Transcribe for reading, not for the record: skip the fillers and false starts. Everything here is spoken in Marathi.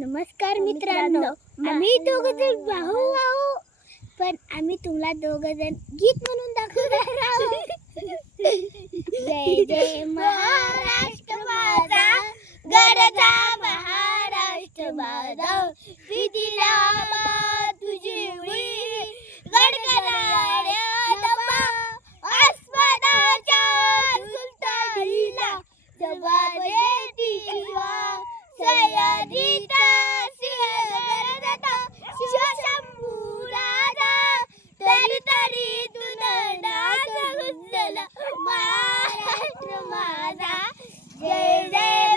नमस्कार मित्रांनो, आम्ही दोघजण भाऊ आहोत, पण आम्ही तुम्हाला दोघजण गीत म्हणून दाखवणार आहोत. जय जय महाराष्ट्र माझा, गरजा महाराष्ट्र माझा, प्रीतीला तुझी वी गडगडाल्या दबा, अस्मदाच्या सुलतानीला जबाब देतीवा, सयाजीचा सिंहगर्जता शिवशंभू राजा, तरी तरी तुझं नाच रुजलं महाराष्ट्र माझा. जय जय